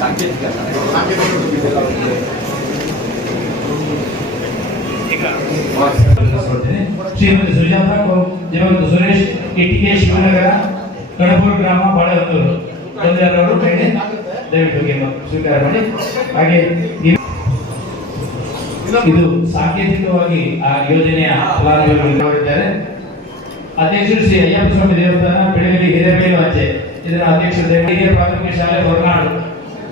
ಸಾಂಕೇತಿಕ ಶ್ರೀಮತಿ ಸುಜಾತ ದೇವರ ಸುರೇಶ್ ಇಟಿಕೆ ಶಿವನಗರ ಗ್ರಾಮ ಬೇಡಿ ದಯವಿಟ್ಟು ಸ್ವೀಕಾರ ಮಾಡಿ ಹಾಗೆ ಇದು ಸಾಂಕೇತಿಕವಾಗಿ ಆ ಯೋಜನೆಯ ಫಲಾನುಭವಿಗಳಿಂದ ಅಧ್ಯಕ್ಷರು ಶ್ರೀ ಅಯ್ಯಪ್ಪ ಸ್ವಾಮಿ ದೇವಸ್ಥಾನ, ಬೆಳಗಲಿ ಹಿರೇಬೇಲು ಅಂಚೆ ಇದರ ಅಧ್ಯಕ್ಷರು ಹಿರಿಯ ಪ್ರಾಥಮಿಕ ಶಾಲೆ ಹೊರನಾಡು.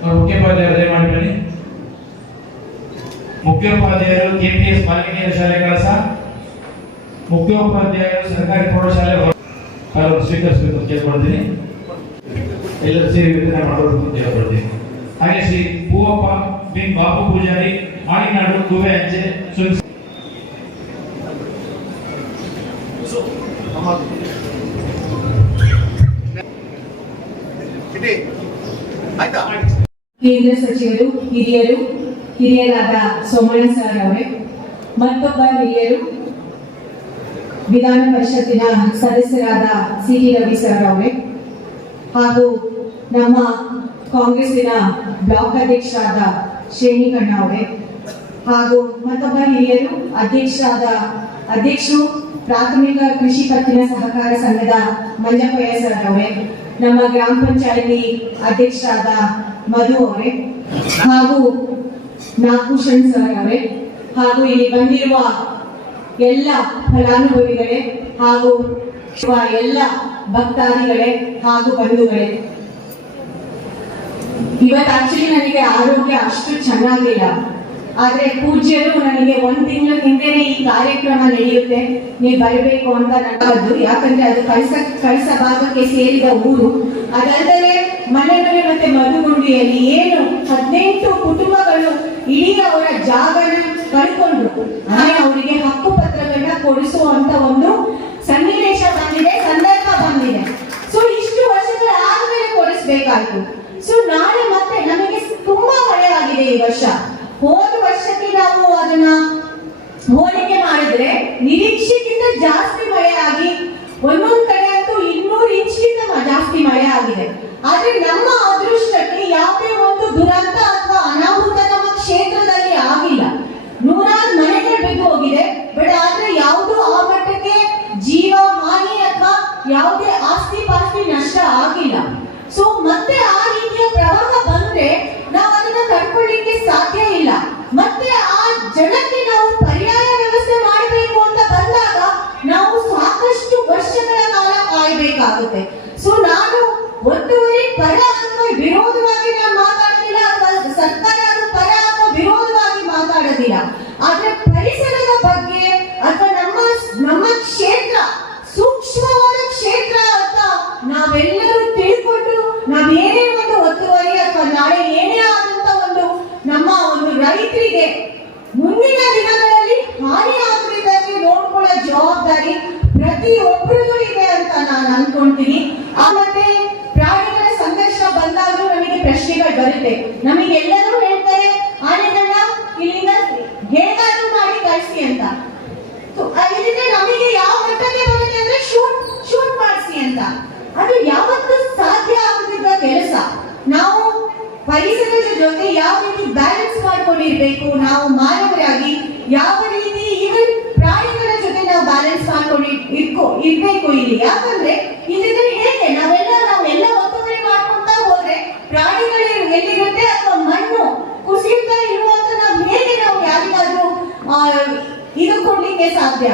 ಅವರು ಮುಖ್ಯೋಪಾಧ್ಯಾಯರು ದಯಮಾಡಿ ಬನ್ನಿ ಮುಖ್ಯೋಪಾಧ್ಯಾಯರು ಕೆಪಿಎಸ್ ಬಾಲಕಿಯರ ಶಾಲೆ ಕೆಲಸ ಮುಖ್ಯೋಪಾಧ್ಯಾಯರು ಸರ್ಕಾರಿ ಪ್ರೌಢಶಾಲೆ ಸ್ವೀಕರಿಸಬೇಕು ಅಂತ ಕೇಳ್ಕೊಳ್ತೀನಿ. ಎಲ್ಲರೂ ಸೇರಿ ವಿತರಣೆ ಮಾಡೋದು ಅಂತ ಹೇಳ್ಕೊಳ್ತೀನಿ ಹಾಗೆ ಶ್ರೀ ಪೂವಪ್ಪ ಬಿನ್ ಬಾಬು ಪೂಜಾರಿ ಆಡಿನಾಡು ಗುವೆ ಅಂಚೆ ಕೇಂದ್ರ ಸಚಿವರು ಹಿರಿಯರು, ಹಿರಿಯರಾದ ಸೋಮಣ್ಣ ಸರ್ ಅವರೇ, ಮತ್ತೊಬ್ಬ ಹಿರಿಯರು, ವಿಧಾನ ಪರಿಷತ್ತಿನ ಸದಸ್ಯರಾದ ಸಿ ಟಿ ರವಿ ಸರ್ ಅವರೇ, ಹಾಗೂ ನಮ್ಮ ಕಾಂಗ್ರೆಸ್ಸಿನ ಬ್ಲಾಕ್ ಅಧ್ಯಕ್ಷರಾದ ಶ್ರೇಣಿಕಣ್ಣ ಅವರೇ, ಹಾಗೂ ಮತ್ತೊಬ್ಬ ಹಿರಿಯರು, ಅಧ್ಯಕ್ಷರಾದ, ಅಧ್ಯಕ್ಷರು ಪ್ರಾಥಮಿಕ ಕೃಷಿ ಪತ್ತಿನ ಸಹಕಾರ ಸಂಘದ ಮಂಜಪ್ಪಯ್ಯ ಸರ್ ಅವರೇ, ನಮ್ಮ ಗ್ರಾಮ ಪಂಚಾಯತಿ ಅಧ್ಯಕ್ಷರಾದ ಮಧು ಅವರೇ, ಹಾಗೂ ನಾಗಭೂಷಣ್ ಸರ್ ಅವರೇ, ಹಾಗೂ ಇಲ್ಲಿ ಬಂದಿರುವ ಎಲ್ಲ ಫಲಾನುಭವಿಗಳೇ, ಹಾಗೂ ಎಲ್ಲ ಭಕ್ತಾದಿಗಳೇ ಹಾಗೂ ಬಂಧುಗಳೇ. ಇವತ್ತು ಆಕ್ಚುಲಿ ನನಗೆ ಆರೋಗ್ಯ ಅಷ್ಟು ಚೆನ್ನಾಗಿಲ್ಲ. ಆದ್ರೆ ಪೂಜ್ಯರು ನನಗೆ ಒಂದ್ ತಿಂಗಳ ಹಿಂದೆನೆ ಈ ಕಾರ್ಯಕ್ರಮ ನಡೆಯುತ್ತೆ. ನೀವು ಬರಬೇಕು ಅಂತ ನನ್ನದು ಯಾಕಂದ್ರೆ ಅದು ಕಳಸ ಕಳಸ ಭಾಗಕ್ಕೆ ಸೇರಿದ ಊರು. ಅದಲ್ಲದೆ ಮನೆ ಮನೆ ಮತ್ತೆ ಮಧುಗುಂಡಿಯಲ್ಲಿ ಏನು ಹದಿನೆಂಟು ಕುಟುಂಬಗಳು ಇಡೀ ಅವರ ಜಾಗನ ಕಳ್ಕೊಂಡ್ರು. ಆಮೇಲೆ ಅವರಿಗೆ ಹಕ್ಕು ಪತ್ರಗಳನ್ನ ಕೊಡಿಸುವಂತ ಒಂದು ಸನ್ನಿವೇಶ ಬಂದಿದೆ, ಸಂದರ್ಭ ಬಂದಿದೆ. ಸೊ ಇಷ್ಟು ವರ್ಷಗಳ ಆದ್ಮೇಲೆ ಕೊಡಿಸ್ಬೇಕಾಯ್ತು. ಸೊ ನಾಳೆ ಮತ್ತೆ ನಮಗೆ ತುಂಬಾ ಆಗಿದೆ ಈ ವರ್ಷ. ಹೋದ ವರ್ಷಕ್ಕೆ ನಾವು ಅದನ್ನ ಹೋಲಿಕೆ ಮಾಡಿದ್ರೆ ನಿರೀಕ್ಷೆಗಿಂತ ಜಾಸ್ತಿ ಮಳೆ ಆಗಿ ಕಾಯ್ಬೇಕಾಗುತ್ತೆ ಸೊ ನಾನು ಒಂದೂವರೆ ಪರ ಇದೆ ಅಂತ ನಾನು ಅನ್ಕೊಂತೀನಿ. ಆ ಮತ್ತೆ ಪ್ರಾಣಿಗಳ ಸಂಘರ್ಷ ಬಂದಾಗಲೂ ನಮಗೆ ಪ್ರಶ್ನೆಗಳು ಬರುತ್ತೆ. ನಮಗೆಲ್ಲರೂ ಹೇಳ್ತಾರೆ ಆನೆಗಳನ್ನ ಇಲ್ಲಿಂದ ಹೇಗಾದ್ರೂ ಮಾಡಿ ಕಳಿಸಿ ಅಂತ. ಇಲ್ಲಿಂದ ನಮಗೆ ಯಾವ ಮಟ್ಟಕ್ಕೆ ಬರುತ್ತೆ ಅಂದ್ರೆ ಶೂಟ್ ಶೂಟ್ ಮಾಡಿಸಿ ಅಂತ. ಅದು ಯಾವತ್ತೂ ಸಾಧ್ಯ ಆಗದಿದ್ದ ಕೆಲಸ. ನಾವು ಪರಿಸರದ ಜೊತೆ ಯಾವ ರೀತಿ ಬ್ಯಾಲೆನ್ಸ್ ಮಾಡ್ಕೊಂಡಿರ್ಬೇಕು, ನಾವು ಮಾನವರಾಗಿ ಯಾವ ರೀತಿ ಈವನ್ ಪ್ರಾಣಿಗಳ ಜೊತೆ ನಾವು ಬ್ಯಾಲೆನ್ಸ್ ಮಾಡ್ಕೊಂಡು ಇಟ್- ಇಟ್ಕೊ ಇರ್ಬೇಕು ಇಲ್ಲಿ ಯಾಕಂದ್ರೆ ಇಲ್ಲಿದ್ರೆ ಹೇಗೆ ನಾವೆಲ್ಲ ನಾವೆಲ್ಲ ಒತ್ತುವರಿ ಮಾಡ್ಕೊಂತ ಹೋದ್ರೆ ಪ್ರಾಣಿಗಳು ಎಲ್ಲಿರುತ್ತೆ ಅಥವಾ ಮಣ್ಣು ಕುಸಿಯುತ್ತಾ ಇರುವಂತ ನಾವು ಹೇಗೆ ನಾವು ಯಾರಿಗಾದ್ರೂ ಆ, ಇದು ಕೊಡ್ಲಿಕ್ಕೆ ಸಾಧ್ಯ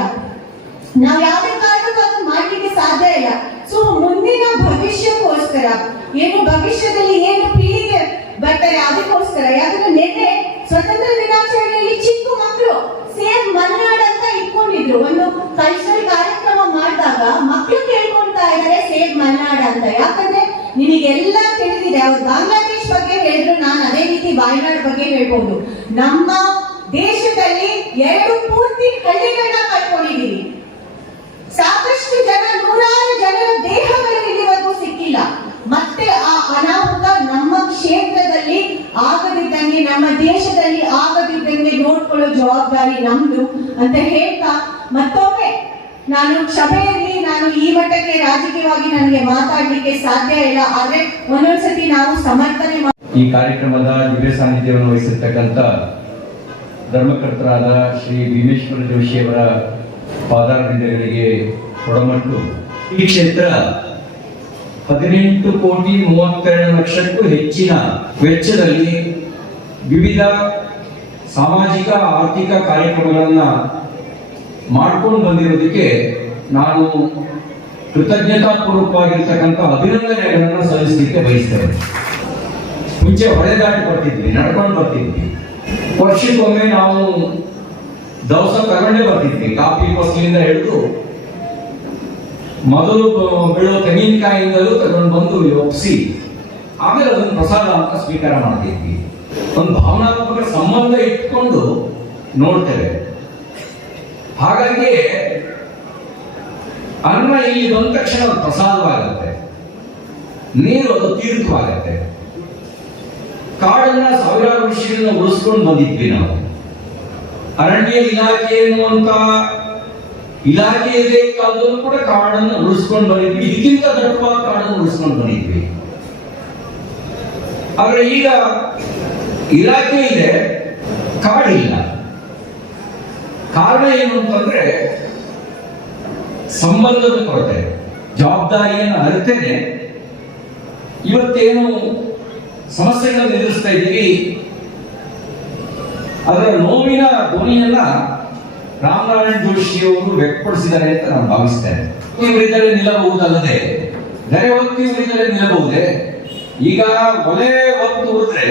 ನಾವ್ ಯಾವುದೇ ಕಾರಣಕ್ಕೂ ಅದನ್ನ ಮಾಡ್ಲಿಕ್ಕೆ ಸಾಧ್ಯ ಇಲ್ಲ ಸೊ ಮುಂದಿನ ಭವಿಷ್ಯಕ್ಕೋಸ್ಕರ ಏನು ಭವಿಷ್ಯದಲ್ಲಿ ಏನು ಪೀಳಿಗೆ ಬರ್ತಾರೆ ಅದಕ್ಕೋಸ್ಕರ ಯಾಕಂದ್ರೆ ನಿನ್ನೆ ಸ್ವತಂತ್ರ ದಿನಾಚರಣೆಯಲ್ಲಿ ಚಿಕ್ಕ ಮಕ್ಕಳು ಸೇಮ್ ಮಲ್ನಾಡ್ ಅಂತ ಇಟ್ಕೊಂಡಿದ್ರು ಒಂದು ಕಲ್ಚರಲ್ ಕಾರ್ಯಕ್ರಮ ಮಾಡಿದಾಗ ಮಕ್ಕಳು ಕೇಳ್ಕೊಂತಾ ಇದ್ದಾರೆ ಸೇಮ್ ಮಲ್ನಾಡ್ ಅಂತ ಯಾಕಂದ್ರೆ ನಿಮಗೆಲ್ಲ ತಿಳಿದಿದೆ ಅವ್ರು ಬಾಂಗ್ಲಾದೇಶ್ ಬಗ್ಗೆ ಹೇಳಿದ್ರು. ನಾನು ಅದೇ ರೀತಿ ವಾಯ್ನಾಡ್ ಬಗ್ಗೆ ಹೇಳ್ಬೋದು. ನಮ್ಮ ದೇಶದಲ್ಲಿ ಎರಡು ಪೂರ್ತಿ ಹಳ್ಳಿಗಳನ್ನ ಕಳ್ಕೊಂಡಿದ್ದೀವಿ ಸಾಕಷ್ಟು ಜನ, ನೂರಾರು ಜನರ ದೇಹಗಳು ಇಲ್ಲಿವರೆಗೂ ಸಿಕ್ಕಿಲ್ಲ. ಮತ್ತೆ ಆ ಅನಾಹುತ ನಮ್ಮ ಕ್ಷೇತ್ರದಲ್ಲಿ ಆಗದಿದ್ದಂಗೆ, ನಮ್ಮ ದೇಶದಲ್ಲಿ ಆಗದಿದ್ದಂಗೆ ನೋಡ್ಕೊಳ್ಳೋ ಜವಾಬ್ದಾರಿ ನಮ್ದು ಅಂತ ಹೇಳ್ತಾ ಮತ್ತೊಮ್ಮೆ ನಾನು ಸಭೆಯಲ್ಲಿ ನಾನು ಈ ಮಟ್ಟಕ್ಕೆ ರಾಜಕೀಯವಾಗಿ ನನಗೆ ಮಾತಾಡಲಿಕ್ಕೆ ಸಾಧ್ಯ ಇಲ್ಲ. ಆದ್ರೆ ಒಂದೊಂದ್ಸತಿ ನಾವು ಸಮರ್ಥನೆ ಈ ಕಾರ್ಯಕ್ರಮದ ದಿವ್ಯ ಸಾನ್ನಿಧ್ಯವನ್ನು ವಹಿಸಿರ್ತಕ್ಕಂಥ ಧರ್ಮಕರ್ತರಾದ ಶ್ರೀ ಭೀಮೇಶ್ವರ ಜೋಶಿಯವರ ಪಾದಾರವಿಂದಗಳಿಗೆ ಕೊಡಮಟ್ಟು ಈ ಕ್ಷೇತ್ರ ಹದಿನೆಂಟು ಕೋಟಿ ಮೂವತ್ತೆರಡು ಲಕ್ಷಕ್ಕೂ ಹೆಚ್ಚಿನ ವೆಚ್ಚದಲ್ಲಿ ವಿವಿಧ ಸಾಮಾಜಿಕ, ಆರ್ಥಿಕ ಕಾರ್ಯಕ್ರಮಗಳನ್ನು ಮಾಡ್ಕೊಂಡು ಬಂದಿರೋದಕ್ಕೆ ನಾನು ಕೃತಜ್ಞತಾಪೂರ್ವಕವಾಗಿರ್ತಕ್ಕಂಥ ಅಭಿನಂದನೆಗಳನ್ನು ಸಲ್ಲಿಸಲಿಕ್ಕೆ ಬಯಸ್ತೇನೆ. ಮುಂಚೆ ಹೊಳೆದಾಟಿ ಬರ್ತಿದ್ವಿ, ನಡ್ಕೊಂಡು ಬರ್ತಿದ್ವಿ. ವರ್ಷಕ್ಕೊಮ್ಮೆ ನಾವು ದವಸ ತಗೊಂಡೇ ಬರ್ತಿದ್ವಿ. ಕಾಫಿ ಫಸಲಿಂದ ಹಿಡಿದು ಮೊದಲು ಬೀಳೋ ತೆಂಗಿನಕಾಯಿಂದಲೂ ತಗೊಂಡು ಬಂದು ಒಪ್ಪಿಸಿ ಆಮೇಲೆ ಅದನ್ನು ಪ್ರಸಾದ ಅಂತ ಸ್ವೀಕಾರ ಮಾಡ್ತಿದ್ವಿ. ಒಂದು ಭಾವನಾತ್ಮಕ ಸಂಬಂಧ ಇಟ್ಕೊಂಡು ನೋಡ್ತೇವೆ. ಹಾಗಾಗಿ ಅನ್ನ ಇಲ್ಲಿ ಬಂದ ತಕ್ಷಣ ಅದು ಪ್ರಸಾದವಾಗುತ್ತೆ. ನೀರು ಅದು ತೀರ್ಥವಾಗುತ್ತೆ ಕಾಡನ್ನ ಸಾವಿರಾರು ವರ್ಷಗಳಿಂದ ಉಳಿಸ್ಕೊಂಡು ಬಂದಿದ್ವಿ ನಾವು. ಅರಣ್ಯ ಇಲಾಖೆ ಎನ್ನುವಂತ ಇಲಾಖೆ ಇದೆ ಕಾಲದಲ್ಲೂ ಕೂಡ ಕಾಡನ್ನು ಉಳಿಸ್ಕೊಂಡು ಬಂದಿದ್ವಿ. ಇದಕ್ಕಿಂತ ದಟ್ಟವಾದ ಕಾಡನ್ನು ಉಳಿಸ್ಕೊಂಡು ಬಂದಿದ್ವಿ. ಆದ್ರೆ ಈಗ ಇಲಾಖೆ ಇದೆ, ಕಾಡಿಲ್ಲ. ಕಾರಣ ಏನು ಅಂತಂದ್ರೆ ಸಂಬಂಧದ ಕೊರತೆ, ಜವಾಬ್ದಾರಿಯನ್ನು ಅರಿತೇನೆ. ಇವತ್ತೇನು ಸಮಸ್ಯೆಗಳನ್ನು ಎದುರಿಸ್ತಾ ಇದ್ದೀವಿ ಅದರ ನೋವಿನ ಧ್ವನಿಯನ್ನ ರಾಮನಾರಾಯಣ ಜೋಶಿಯವರು ವ್ಯಕ್ತಪಡಿಸಿದ್ದಾರೆ ಅಂತ ನಾನು ಭಾವಿಸ್ತೇನೆ. ಇವರಿದ್ದರೆ ನಿಲ್ಲಬಹುದಲ್ಲದೆ? ನೆರೆ ಹೊತ್ತು ಇವರಿದ್ದರೆ ನಿಲ್ಲಬಹುದೇ? ಈಗ ಒಲೆ ಹೊತ್ತು ಹೋದ್ರೆ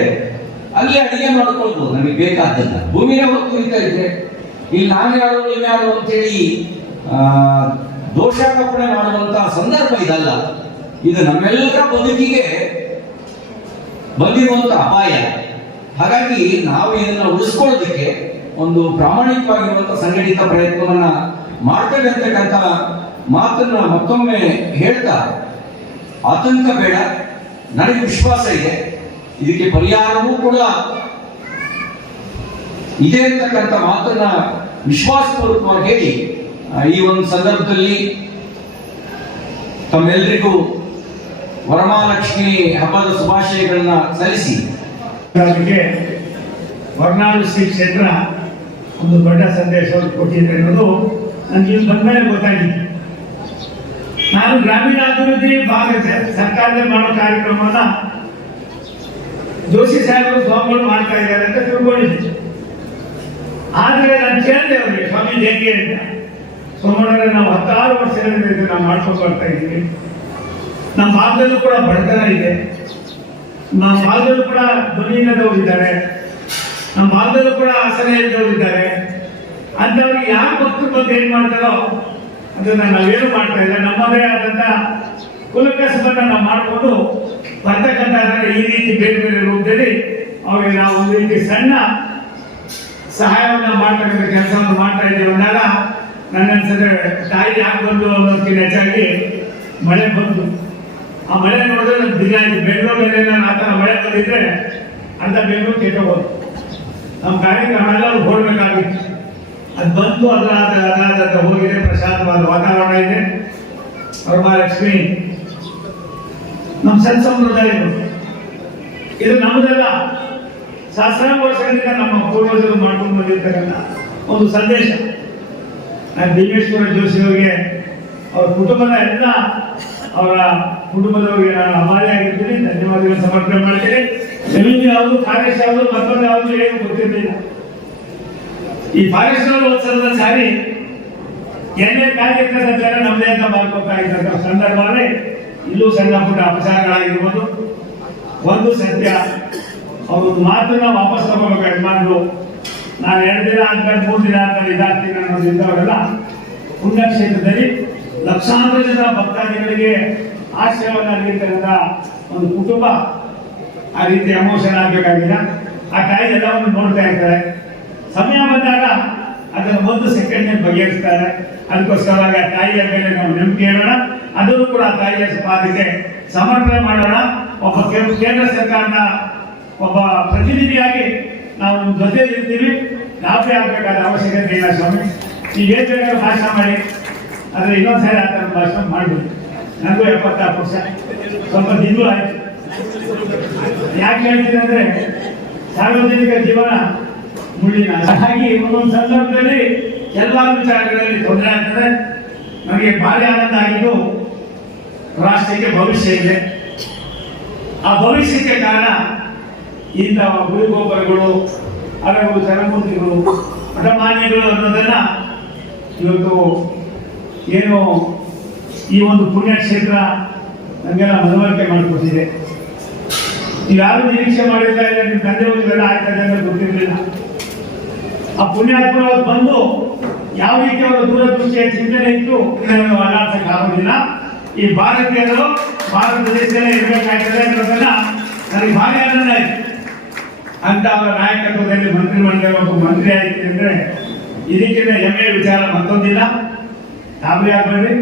ಅಲ್ಲಿ ಅಡಿಗೆ ಮಾಡ್ಕೊಳ್ಬಹುದು ನಮಗೆ ಬೇಕಾದ್ದಲ್ಲ ಭೂಮಿನ ಹೊತ್ತು ಉರಿತಾ ಇದ್ರೆ ಇಲ್ಲಿ ನಾವ್ಯಾರು ನೀವ್ಯಾರು ಅಂತೇಳಿ ದೋಷಾರೋಪಣೆ ಮಾಡುವಂತಹ ಸಂದರ್ಭ ಇದಲ್ಲ. ಇದು ನಮ್ಮೆಲ್ಲರ ಬದುಕಿಗೆ ಬಂದಿರುವಂತ ಅಪಾಯ. ಹಾಗಾಗಿ ನಾವು ಇದನ್ನ ಉಳಿಸ್ಕೊಳ್ಳೋದಕ್ಕೆ ಒಂದು ಪ್ರಾಮಾಣಿಕವಾಗಿರುವಂತ ಸಂಘಟಿತ ಪ್ರಯತ್ನವನ್ನ ಮಾಡ್ತೇವೆ ಅಂತಕ್ಕಂಥ ಮಾತನ್ನ ಮತ್ತೊಮ್ಮೆ ಹೇಳ್ತಾ, ಆತಂಕ ಬೇಡ. ನನಗೆ ವಿಶ್ವಾಸ ಇದೆ. ಇದಕ್ಕೆ ಪರಿಹಾರವೂ ಕೂಡ ಇದೆ ಅಂತಕ್ಕಂಥ ಮಾತನ್ನ ವಿಶ್ವಾಸಪೂರ್ವಕವಾಗಿ ಹೇಳಿ ಈ ಒಂದು ಸಂದರ್ಭದಲ್ಲಿ ತಮ್ಮೆಲ್ಲರಿಗೂ ವರಮಹಾಲಕ್ಷ್ಮಿ ಹಬ್ಬದ ಶುಭಾಶಯಗಳನ್ನ ಸಲ್ಲಿಸಿ. ಶ್ರೀ ಕ್ಷೇತ್ರ ಒಂದು ದೊಡ್ಡ ಸಂದೇಶವನ್ನು ಕೊಟ್ಟಿದೆ ಅನ್ನೋದು ನನಗೆ ಇಲ್ಲಿ ಬಂದ ಮೇಲೆ ಗೊತ್ತಾಗಿತ್ತು ನಾನು ಗ್ರಾಮೀಣಾಭಿವೃದ್ಧಿ ಭಾಗ ಸರ್ಕಾರದ ಮಾಡೋ ಕಾರ್ಯಕ್ರಮವನ್ನ ಜೋಶಿ ಸಾಹೇಬರು ಸ್ವಾಮಿಗಳು ಮಾಡ್ತಾ ಇದ್ದಾರೆ ಅಂತ ತಿಳ್ಕೊಂಡಿದ್ದೆ. ಆದ್ರೆ ನಾನು ಕೇಳಿದೆ ಅವರಿಗೆ ಸ್ವಾಮಿ ಹೇಗೆ ಅಂತ. ಸೋಮಣ್ಣರೇ, ನಾವು ಹತ್ತಾರು ವರ್ಷಗಳಿಂದ ಇದು ನಾವು ಮಾಡ್ಕೊಂಡು ಬರ್ತಾ ಇದ್ದೀವಿ. ನಮ್ಮ ಭಾಗದಲ್ಲೂ ಕೂಡ ಬಡತನ ಇದೆ. ನಮ್ಮ ಭಾಗದಲ್ಲೂ ಕೂಡ ಧ್ವನಿ ಇಲ್ಲದವ್ರು ಇದ್ದಾರೆ. ನಮ್ಮ ಭಾಗದಲ್ಲೂ ಕೂಡ ಆಸನ ಇದ್ದಾರೆ. ಅಂತವ್ರಿಗೆ ಯಾರು ಭಕ್ತರು ಬಂದು ಏನ್ ಮಾಡ್ತಾರೋ ಅದನ್ನ ನಾವೇನು ಮಾಡ್ತಾ ಇಲ್ಲ. ನಮ್ಮದೇ ಆದಂತ ಕುಲಕಸಬನ್ನ ನಾವು ಮಾಡಿಕೊಂಡು ಬರ್ತಕ್ಕಂಥ ಈ ರೀತಿ ಬೇರೆ ಬೇರೆ ರೂಪದಲ್ಲಿ ಅವರಿಗೆ ನಾವು ಒಂದು ರೀತಿ ಸಣ್ಣ ಸಹಾಯವನ್ನ ಮಾಡ್ತಕ್ಕಂಥ ಕೆಲಸವನ್ನು ಮಾಡ್ತಾ ಇದ್ದೇವೆ ನನ್ನ ಅನ್ಸಿದ್ರೆ ತಾಯಿ ಯಾಕೆ ಬಂದು ಅನ್ನೋದಕ್ಕಿಂತ ಹೆಚ್ಚಾಗಿ ಮಳೆ ಬಂತು. ಆ ಮಳೆ ನೋಡಿದ್ರೆ ನಮ್ಗೆ ದಿನ ಬೆಂಗಳೂರಲ್ಲಿ ನಾನು ಆ ಥರ ಮಳೆ ಬಂದಿದ್ರೆ ಅಂತ ಬೆಂಗಳೂರು ಕೆಟ್ಟೋಗೋದು ನಮ್ಮ ಕಾರ್ಯಕ್ರಮ ಎಲ್ಲರೂ ಹೋಗ್ಬೇಕಾಗಿತ್ತು. ಅದು ಬಂತು ಅದರಾದ ಅದಾದ ಹೋಗಿದೆ, ಪ್ರಶಾಂತವಾದ ವಾತಾವರಣ ಇದೆ. ವರಮಹಾಲಕ್ಷ್ಮಿ ನಮ್ಮ ಸಂಸಂಪ್ರದಾಯ. ಇದು ನಮ್ಮದಲ್ಲ ಸಹಸ್ರಾರು ವರ್ಷಗಳಿಂದ ನಮ್ಮ ಪೂರ್ವಜರು ಮಾಡ್ಕೊಂಡು ಬಂದಿರ್ತಕ್ಕಂಥ ಒಂದು ಸಂದೇಶ. ನಾನು ಭೀಮೇಶ್ವರ ಜೋಶಿ ಅವರಿಗೆ, ಅವ್ರ ಕುಟುಂಬದ ಎಲ್ಲ ಅವರ ಕುಟುಂಬದವರಿಗೆ ನಾನು ಅಭಾರಿ ಆಗಿರ್ತೀನಿ. ಧನ್ಯವಾದಗಳು ಸಮರ್ಪಣೆ ಮಾಡ್ತೀನಿ. ನಿಮಗೆ ಯಾವುದು ಕಾರ್ಯಶ ಯಾವುದು, ಮತ್ತೊಂದು ಯಾವುದು ಏನು ಗೊತ್ತಿರಲಿಲ್ಲ. ಈ ಫಾರೆಸ್ಟರ್ ಉತ್ಸವದ ಸಾರಿ ಎಣ್ಣೆ ಕಾರ್ಯಕ್ರಮದ ಸಂಚಾರ ನಮ್ಮದೇ ಅಂತ ಮಾಡ್ಕೊತಾ ಇದ್ದಂಥ ಸಂದರ್ಭದಲ್ಲಿ ಇಲ್ಲೂ ಸಣ್ಣ ಪುಟ್ಟ ಅಪಚಾರಗಳಾಗಿರ್ಬೋದು. ಒಂದು ಸತ್ಯ ಅವ್ರ ಮಾತನ್ನ ವಾಪಸ್ ತಗೋಬೇಕು ಯಜಮಾನರು. ನಾನು ಎರಡು ದಿನ ಆದ್ಮೇಲೆ, ಮೂರು ದಿನ ಆದ್ಮೇಲೆ ಇದಾಗ್ತೀನಿ ಅನ್ನೋದ್ರಿಂದ ಅವರೆಲ್ಲ ಪುಣ್ಯಕ್ಷೇತ್ರದಲ್ಲಿ ಲಕ್ಷಾಂತರ ಜನ ಭಕ್ತಾದಿಗಳಿಗೆ ಆಶ್ರಯವನ್ನು ನೀಡ್ತಕ್ಕಂಥ ಒಂದು ಕುಟುಂಬ ಆ ರೀತಿ ಎಮೋಷನ್ ಆಗಬೇಕಾಗಿಲ್ಲ. ಆ ತಾಯಿ ಎಲ್ಲವನ್ನು ನೋಡ್ತಾ ಇರ್ತಾರೆ. ಸಮಯ ಬಂದಾಗ ಅದನ್ನು ಒಂದು ಸೆಕೆಂಡ್ ಬಗೆಹರಿಸ್ತಾರೆ. ಅದಕ್ಕೋಸ್ಕರವಾಗಿ ಆ ತಾಯಿಯ ಮೇಲೆ ನಾವು ನಂಬಿಕೆ ಹೇಳೋಣ. ಅದನ್ನು ಕೂಡ ಆ ತಾಯಿಯ ಪಾದಕ್ಕೆ ಸಮರ್ಪಣೆ ಮಾಡೋಣ. ಒಬ್ಬ ಕೇಂದ್ರ ಸರ್ಕಾರದ ಒಬ್ಬ ಪ್ರತಿನಿಧಿಯಾಗಿ ನಾವು ಜೊತೆ ಇರ್ತೀವಿ. ಗಾಬರಿ ಆಗ್ಬೇಕಾದ ಅವಶ್ಯಕತೆ ಇಲ್ಲ ಸ್ವಾಮಿ. ಈಗ ಏನ್ ಬೇಕಾದ್ರೂ ಭಾಷಣ ಮಾಡಿ. ಆದರೆ ಇನ್ನೊಂದ್ಸರಿ ಆ ಥರ ಭಾಷಣ ಮಾಡಬೇಕು ನನಗೂ ಎಪ್ಪತ್ತಾರು ವರ್ಷ. ಸ್ವಲ್ಪ ಹಿಂದು ಆಯಿತು. ಯಾಕೆ ಹೇಳ್ತೀನಿ ಅಂದ್ರೆ, ಸಾರ್ವಜನಿಕ ಜೀವನ ಮುಳ್ಳಿನ ಹಾಗಾಗಿ ಒಂದೊಂದು ಸಂದರ್ಭದಲ್ಲಿ ಎಲ್ಲ ವಿಚಾರಗಳಲ್ಲಿ ತೊಂದರೆ ಆಗ್ತದೆ. ನಮಗೆ ಭಾರಿ ಆನಂದ ಆಗಿದ್ದು ರಾಷ್ಟ್ರಕ್ಕೆ ಭವಿಷ್ಯ ಇದೆ. ಆ ಭವಿಷ್ಯಕ್ಕೆ ಕಾರಣ ಇಂಥ ಗೋಪರಗಳು ಹಲವು ಜನಮೂರ್ತಿಗಳು ಮಠಮಾನ್ಯಗಳು ಅನ್ನೋದನ್ನ ಇವತ್ತು ಏನು ಈ ಒಂದು ಪುಣ್ಯಕ್ಷೇತ್ರ ನಮಗೆಲ್ಲ ಮನವರಿಕೆ ಮಾಡಿಕೊಟ್ಟಿದೆ. ಯಾರು ನಿರೀಕ್ಷೆ ಮಾಡಿರ್ತಾ ಇಲ್ಲ ನಿಮ್ಮ ತಂದೆ ಹೋಗಿಲ್ಲ ಆಗ್ತದೆ ಅಂತ ಗೊತ್ತಿರಲಿಲ್ಲ. ಆ ಪುಣ್ಯಾತ್ಮ ಅವತ್ತು ಬಂದು ಯಾವ ರೀತಿ ಅವರ ದೂರದೃಷ್ಟಿಯ ಚಿಂತನೆ ಇತ್ತು, ಇದನ್ನು ಅನಾಥಕ್ಕೆ ಆಗೋದಿಲ್ಲ. ಈ ಭಾರತೀಯರು ಭಾರತ ದೇಶದಲ್ಲೇ ಇರಬೇಕಾಗ್ತದೆ ಅನ್ನೋದನ್ನ ನನಗೆ ಭಾರಿ ಆನಂದ ಆಯ್ತು. ಅಂತ ಅವರ ನಾಯಕತ್ವದಲ್ಲಿ ಮಂತ್ರಿಮಂಡಲ ಒಬ್ಬ ಮಂತ್ರಿ ಆಯ್ತು ಅಂದ್ರೆ ಇದಕ್ಕಿಂತ ಹೆಮ್ಮೆಯ ವಿಚಾರ ಮತ್ತೊಂದಿಲ್ಲ. ಗಾಬರಿ ಆಗ್ಬೇಡಿ.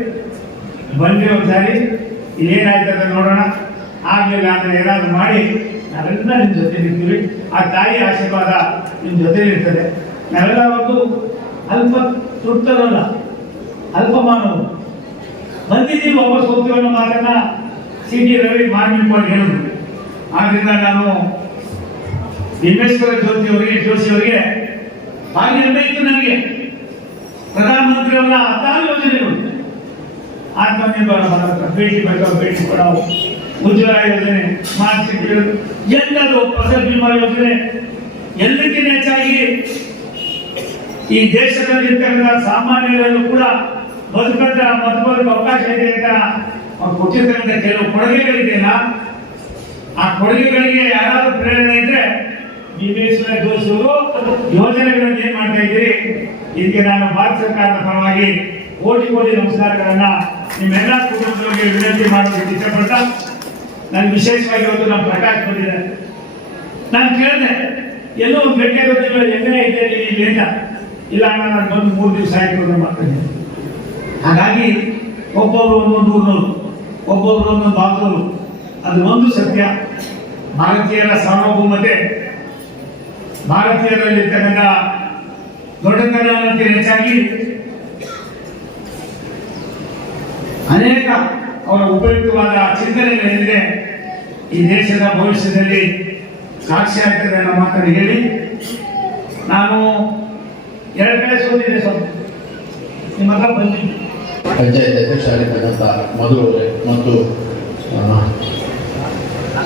ಬನ್ನಿ ಒಂದ್ಸಾರಿ. ಏನಾಯ್ತದ ನೋಡೋಣ. ಆಗ್ಲಿಲ್ಲ ಅಂದ್ರೆ ಏನಾದ್ರು ಮಾಡಿ. ನಾವೆಲ್ಲ ನಿಮ್ ಜೊತೆ ನಿಂತೀವಿ. ಆ ತಾಯಿ ಆಶೀರ್ವಾದ ನಿಮ್ ಜೊತೆ ಇರ್ತದೆ. ನಾವೆಲ್ಲ ಒಂದು ಅಲ್ಪ ತೃಪ್ತರಲ್ಲ ಅಲ್ಪ ಮಾನವರು ಬಂದಿದ್ದೀವಿ ವಾಪಸ್ ಹೋಗ್ತೀವಿ ಮಾತನ್ನ ಸಿ ಟಿ ರವಿ ಮಾಡಿ ಹೇಳಿದ್ರು ಆದ್ರಿಂದ ನಾನು ಭೀಮೇಶ್ವರ ಜ್ಯೋತಿ ಅವರಿಗೆ ಜೋಶಿ ಅವರಿಗೆ ಆಗಿರಬೇಕು ಇತ್ತು ನನಗೆ ಪ್ರಧಾನಮಂತ್ರಿ ಅವರ ಹತ್ತಾರು ಯೋಜನೆಗಳು. ಆತ್ಮನಿರ್ಭರ ಭಾರತ ಭೇಟಿ ಬಚಾವ್ ಭೇಟಿ ಪಡಾವ್ ಉಜ್ವಲ ಯೋಜನೆ ಸ್ಮಾರ್ಟ್ ಸಿಟಿ ಎಲ್ಲದು ಫಸಲ್ ಬಿಮಾ ಯೋಜನೆ, ಎಲ್ಲಕ್ಕಿಂತ ಹೆಚ್ಚಾಗಿ ಈ ದೇಶದಲ್ಲಿರ್ತಕ್ಕಂಥ ಸಾಮಾನ್ಯರಲ್ಲೂ ಕೂಡ ಬದುಕಂತ ಬದುಕೋದಕ್ಕೆ ಅವಕಾಶ ಇದೆ ಅಂತ ಕೊಟ್ಟಿರ್ತಕ್ಕಂಥ ಕೆಲವು ಕೊಡುಗೆಗಳಿದೆಯಲ್ಲ, ಆ ಕೊಡುಗೆಗಳಿಗೆ ಯಾರಾದರೂ ಪ್ರೇರಣೆ ಇದ್ರೆ ಬಿಬೇಶ್ವರ ಜೋಶಿಯವರು ಯೋಜನೆಗಳನ್ನು ಏನ್ ಮಾಡ್ತಾ ಇದ್ದೀರಿ? ಇದಕ್ಕೆ ನಾನು ಭಾರತ ಸರ್ಕಾರದ ಪರವಾಗಿ ಕೋಟಿ ಕೋಟಿ ನಮಸ್ಕಾರಗಳನ್ನ ನಿಮ್ಮೆಲ್ಲ ಕುಟುಂಬದವರಿಗೆ ವಿನಂತಿ ಮಾಡೋದಕ್ಕೆ ಇಷ್ಟಪಡ್ತಾ ನಾನು ವಿಶೇಷವಾಗಿ ಇವತ್ತು ನಮ್ಮ ಪ್ರಕಾಶ್ ಬಂದಿದ್ದಾರೆ. ನಾನು ಕೇಳಿದೆ, ಎಲ್ಲೋ ಒಂದು ಗಂಟೆ ಗೊತ್ತಿಲ್ಲ ಎಮ್ಮೆ ಇದೆ ಇಲ್ಲಿ ಅಂತ ಇಲ್ಲ ಅಣ್ಣ, ನಾನು ಬಂದು ಮೂರು ದಿವಸ ಆಯ್ತು ಮಾಡ್ತೀನಿ ಹಾಗಾಗಿ ಒಬ್ಬೊಬ್ರು ಒಂದೊಂದು ಊರಿನವರು, ಒಬ್ಬೊಬ್ರು ಒಂದೊಂದು ಬಾತ್ರೂರು ಅದು ಒಂದು ಸತ್ಯ. ಭಾರತೀಯರ ಸಾರ್ವಭೌಮತೆ ಭಾರತೀಯರಲ್ಲಿರ್ತಕ್ಕಂಥ ದೊಡ್ಡತನಕ್ಕೆ ಹೆಚ್ಚಾಗಿ ಅನೇಕ ಅವರ ಉಪಯುಕ್ತವಾದ ಚಿಂತನೆಗಳಿಂದ ಈ ದೇಶದ ಭವಿಷ್ಯದಲ್ಲಿ ಸಾಕ್ಷಿ ಆಗ್ತದೆ ಅನ್ನೋ ಮಾತನ್ನು ಹೇಳಿ, ನಾನು ಎರಡು ಕಡೆ ಸೋತಿದ್ದೆ ಸ್ವಲ್ಪ ನಿಮ್ಮ ಹತ್ರ ಬಂದಿದ್ದೆ. ಪಂಚಾಯತ್ ಅಧ್ಯಕ್ಷರಾಗಿರ್ತಕ್ಕಂಥ ಮಧು ಮತ್ತು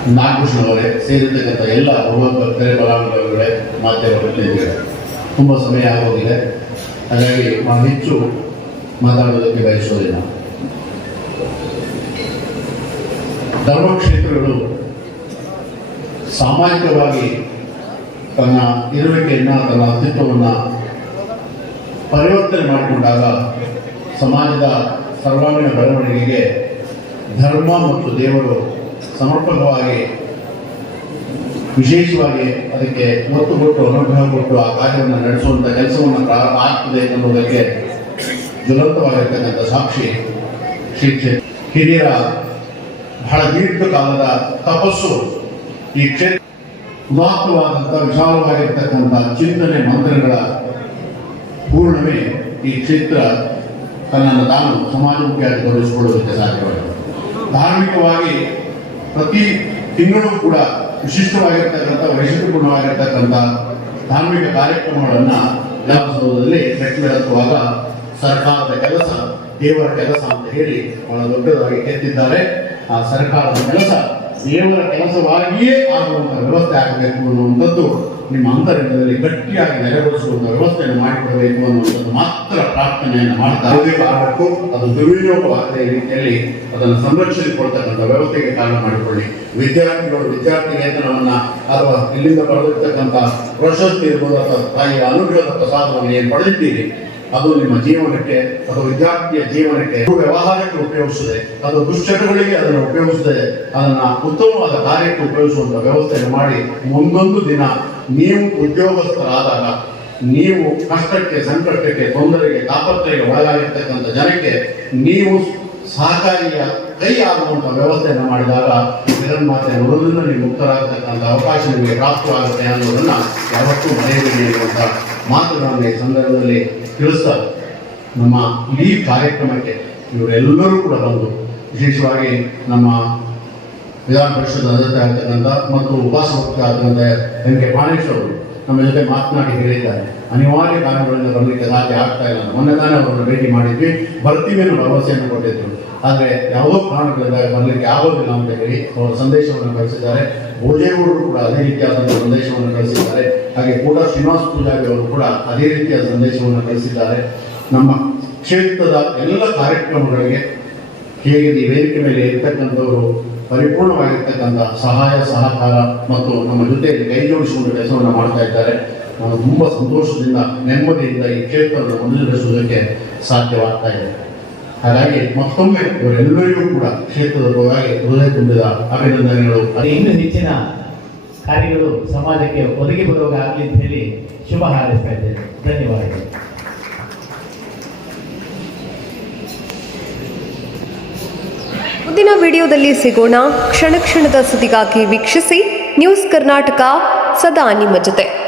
ಆ, ನಾಗಭೂಷಣ ಅವರೇ ಸೇರಿರ್ತಕ್ಕಂಥ ಎಲ್ಲ ಬೃಹತ್ ಭಕ್ತರೇ ಫಲಾನುಭವಿಗಳೇ ಮಾಧ್ಯಮ ಪ್ರತಿನಿಧಿಗಳೇ ತುಂಬ ಸಮಯ ಆಗೋಗಿದೆ. ಹಾಗಾಗಿ ಹೆಚ್ಚು ಮಾತಾಡೋದಕ್ಕೆ ಬಯಸೋದಿಲ್ಲ ಧರ್ಮಕ್ಷೇತ್ರಗಳು ಸಾಮಾಜಿಕವಾಗಿ ತನ್ನ ಇರುವಿಕೆಯನ್ನು ತನ್ನ ಅಸ್ತಿತ್ವವನ್ನು ಪರಿವರ್ತನೆ ಮಾಡಿಕೊಂಡಾಗ ಸಮಾಜದ ಸರ್ವಾಂಗೀಣ ಬೆಳವಣಿಗೆಗೆ ಧರ್ಮ ಮತ್ತು ದೇವರು ಸಮರ್ಪಕವಾಗಿ, ವಿಶೇಷವಾಗಿ ಅದಕ್ಕೆ ಒತ್ತು ಕೊಟ್ಟು ಅನುಗ್ರಹ ಕೊಟ್ಟು ಆ ಕಾರ್ಯವನ್ನು ನಡೆಸುವಂಥ ಕೆಲಸವನ್ನು ಪ್ರಾರಂಭ ಆಗ್ತದೆ ಎನ್ನುವುದಕ್ಕೆ ಜ್ವಲಂತವಾಗಿರ್ತಕ್ಕಂಥ ಸಾಕ್ಷಿ ಶಿಕ್ಷೆ ಹಿರಿಯರ ಬಹಳ ದೀರ್ಘ ಕಾಲದ ತಪಸ್ಸು ಈ ಕ್ಷೇತ್ರ ಉದಾತ್ತವಾದಂಥ ವಿಶಾಲವಾಗಿರ್ತಕ್ಕಂಥ ಚಿಂತನೆ ಮಂತ್ರಗಳ ಪೂರ್ಣವೇ ಈ ಕ್ಷೇತ್ರ ತನ್ನನ್ನು ತಾನು ಸಮಾಜಮುಖಿಯಾಗಿ ತೋರಿಸಿಕೊಳ್ಳುವುದಕ್ಕೆ ಸಾಧ್ಯವಾಗಿದೆ. ಧಾರ್ಮಿಕವಾಗಿ ಪ್ರತಿ ತಿಂಗಳು ಕೂಡ ವಿಶಿಷ್ಟವಾಗಿರ್ತಕ್ಕಂಥ, ವೈಶಿಷ್ಟ್ಯಪೂರ್ಣವಾಗಿರ್ತಕ್ಕಂಥ ಧಾರ್ಮಿಕ ಕಾರ್ಯಕ್ರಮಗಳನ್ನು ವಿಧಾನಸೌಧದಲ್ಲಿ ಮೆಟ್ಟುವಾಗ ಸರ್ಕಾರದ ಕೆಲಸ, ದೇವರ ಕೆಲಸ ಅಂತ ಹೇಳಿ ಬಹಳ ದೊಡ್ಡದಾಗಿ ಎತ್ತಿದ್ದಾರೆ ಆ ಸರ್ಕಾರದ ಕೆಲಸ ದೇವರ ಕೆಲಸವಾಗಿಯೇ ಆಗುವಂತಹ ವ್ಯವಸ್ಥೆ ಆಗಬೇಕು ಅನ್ನುವಂಥದ್ದು ನಿಮ್ಮ ಅಂತರಂಗದಲ್ಲಿ ಗಟ್ಟಿಯಾಗಿ ನೆಲೆಗೊಳಿಸುವಂತ ವ್ಯವಸ್ಥೆಯನ್ನು ಮಾಡಿಕೊಡಬೇಕು ಅನ್ನುವಂಥದ್ದು ಮಾತ್ರ ಪ್ರಾರ್ಥನೆಯನ್ನು ಮಾಡ್ತಾ ಆಗಬೇಕು ಅದು ದುರ್ವಿನಿಯೋಗವಾಗದ ರೀತಿಯಲ್ಲಿ ಅದನ್ನು ಸಂರಕ್ಷಿಸಿಕೊಳ್ತಕ್ಕಂಥ ವ್ಯವಸ್ಥೆಗೆ ಕಾರಣ ಮಾಡಿಕೊಳ್ಳಿ. ವಿದ್ಯಾರ್ಥಿಗಳು ವಿದ್ಯಾರ್ಥಿ ವೇತನವನ್ನ ಅಥವಾ ಇಲ್ಲಿಂದ ಪಡೆದಿರ್ತಕ್ಕಂಥ ಪ್ರಶಸ್ತಿ ಇರ್ಬೋದು ಅಥವಾ ತಾಯಿಯ ಅನುಗ್ರಹದ ಪ್ರಸಾದವನ್ನು ಏನು ಪಡೆದಿದ್ದೀರಿ ಅದು ನಿಮ್ಮ ಜೀವನಕ್ಕೆ, ಅದು ವಿದ್ಯಾರ್ಥಿಯ ಜೀವನಕ್ಕೆ ವ್ಯವಹಾರಕ್ಕೆ ಉಪಯೋಗಿಸದೆ ಅದು ದುಶ್ಚಟಗಳಿಗೆ ಅದನ್ನು ಉಪಯೋಗಿಸದೆ ಅದನ್ನ ಉತ್ತಮವಾದ ಕಾರ್ಯಕ್ಕೆ ಉಪಯೋಗಿಸುವಂತ ವ್ಯವಸ್ಥೆಯನ್ನು ಮಾಡಿ ಮುಂದೊಂದು ದಿನ ನೀವು ಉದ್ಯೋಗಸ್ಥರಾದಾಗ, ನೀವು ಕಷ್ಟಕ್ಕೆ, ಸಂಕಷ್ಟಕ್ಕೆ, ತೊಂದರೆಗೆ ತಾಪತ್ರೆಗೆ ಒಳಗಾಗಿರ್ತಕ್ಕಂಥ ಜನಕ್ಕೆ ನೀವು ಸಹಕಾರಿಯ ಕೈ ಆಗುವಂತಹ ವ್ಯವಸ್ಥೆಯನ್ನು ಮಾಡಿದಾಗ ಜಗನ್ಮಾತೆ ಮೊದಲಿಂದ ನೀವು ಮುಕ್ತರಾಗತಕ್ಕಂಥ ಅವಕಾಶ ನಿಮಗೆ ಪ್ರಾಪ್ತವಾಗುತ್ತೆ ಅನ್ನೋದನ್ನ ಯಾವತ್ತೂ ಮರೆಯಬೇಡಿ ಎನ್ನುವಂಥ ಮಾತುಗಳನ್ನು ಈ ಸಂದರ್ಭದಲ್ಲಿ ತಿಳಿಸ್ತಾರೆ ನಮ್ಮ ಇಡೀ ಕಾರ್ಯಕ್ರಮಕ್ಕೆ ಇವರೆಲ್ಲರೂ ಕೂಡ ಬಂದು ವಿಶೇಷವಾಗಿ ನಮ್ಮ ವಿಧಾನ ಪರಿಷತ್ ಅಧ್ಯಕ್ಷ ಆಗ್ತಕ್ಕಂಥ ಮತ್ತು ಉಪಸಭಾಪತಿ ಆದಂಥ ಎಂ ಕೆ ಪಾಣೇಶ್ ಅವರು ನಮ್ಮ ಜೊತೆ ಮಾತನಾಡಿ ಹೇಳಿದ್ದಾರೆ. ಅನಿವಾರ್ಯ ಕಾರಣಗಳಿಂದ ಬರಲಿಕ್ಕೆ ಸಾಧ್ಯ ಆಗ್ತಾ ಇಲ್ಲ ಮೊನ್ನೆ ತಾನೇ ಅವರನ್ನು ಭೇಟಿ ಮಾಡಿದ್ವಿ. ಬರ್ತೀವಿ ಅನ್ನೋ ಭರವಸೆಯನ್ನು ಕೊಟ್ಟಿದ್ದರು ಆದರೆ ಯಾವುದೋ ಕಾರಣಗಳಿಂದ ಬರಲಿಕ್ಕೆ ಆಗೋದಿಲ್ಲ ಅಂತ ಹೇಳಿ ಅವರ ಸಂದೇಶವನ್ನು ಕಳಿಸಿದ್ದಾರೆ. ಭೋಜೇಗೌಡರು ಕೂಡ ಅದೇ ರೀತಿಯಾದ ಸಂದೇಶವನ್ನು ಕಳಿಸಿದ್ದಾರೆ. ಹಾಗೆ ಕೂಡ ಶ್ರೀನಿವಾಸ ಪೂಜಾರಿ ಅವರು ಕೂಡ ಅದೇ ರೀತಿಯ ಸಂದೇಶವನ್ನು ಕಳಿಸಿದ್ದಾರೆ. ನಮ್ಮ ಕ್ಷೇತ್ರದ ಎಲ್ಲ ಕಾರ್ಯಕ್ರಮಗಳಿಗೆ ಹೇಗೆ ಈ ವೇದಿಕೆ ಮೇಲೆ ಇರ್ತಕ್ಕಂಥವರು ಪರಿಪೂರ್ಣವಾಗಿರ್ತಕ್ಕಂಥ ಸಹಾಯ, ಸಹಕಾರ ಮತ್ತು ನಮ್ಮ ಜೊತೆಯಲ್ಲಿ ಕೈ ಜೋಡಿಸಿಕೊಂಡು ಕೆಲಸವನ್ನು ಮಾಡ್ತಾ ಇದ್ದಾರೆ. ನಾನು ತುಂಬ ಸಂತೋಷದಿಂದ, ನೆಮ್ಮದಿಯಿಂದ ಈ ಕ್ಷೇತ್ರವನ್ನು ಮುನ್ನಡೆಸುವುದಕ್ಕೆ ಸಾಧ್ಯವಾಗ್ತಾ ಇದೆ. ಹಾಗಾಗಿ ಮತ್ತೊಮ್ಮೆ ಇವರೆಲ್ಲರಿಗೂ ಕೂಡ ಕ್ಷೇತ್ರದ ಪರವಾಗಿ ಹೃದಯ ತುಂಬಿದ ಅಭಿನಂದನೆಗಳು. ಇನ್ನು ಇನ್ನೂ ಹೆಚ್ಚಿನ ಕಾರ್ಯಗಳು ಸಮಾಜಕ್ಕೆ ಒದಗಿ ಬರುವಾಗಲಿ ಅಂತ ಹೇಳಿ ಶುಭ ಹಾರೈಸ್ತಾ ಇದ್ದೇನೆ. ಧನ್ಯವಾದಗಳು. ಮುಂದಿನ ವಿಡಿಯೋದಲ್ಲಿ ಸಿಗೋಣ. ಕ್ಷಣ ಕ್ಷಣದ ಸುದ್ದಿಗಾಗಿ ವೀಕ್ಷಿಸಿ. ನ್ಯೂಸ್ ಕರ್ನಾಟಕ ಸದಾ ನಿಮ್ಮ ಜೊತೆ.